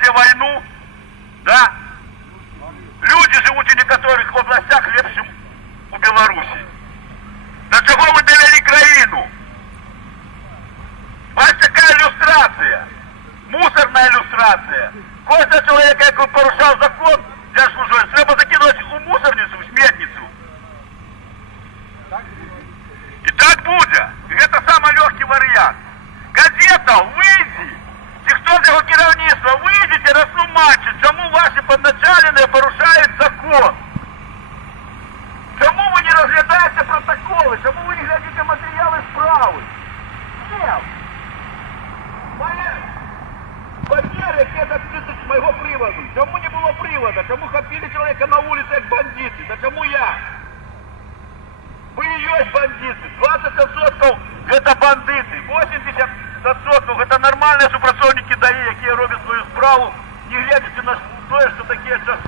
ведете войну, да? Люди живут в некоторых областях лепшим у Беларусі. До чого ви довели країну? Ось така ілюстрація. Мусорна ілюстрація. Кожного чоловіка, який порушав закон, держслужбовець, треба закинути у мусорницю, в сметницю. І так буде. І це самый легкий варіант. Газета, вийдіть. Ті, хто з його керівництва, вийдіть і розтлумачте, чому ваші підначалені порушають закон. Чому ви не розглядаєте протоколи? Чому ви не глядите матеріали справи? Нет. Поверь, як це відкрито з моєго приводу. Чому не було приводу? Чому хапили чоловіка на вулиці як бандити? Да чому я? Ви і є бандити. 20% це бандити. 80% це нормальні супрацовники ДАІ, які роблять свою справу, не глядячи на те, що такі часи.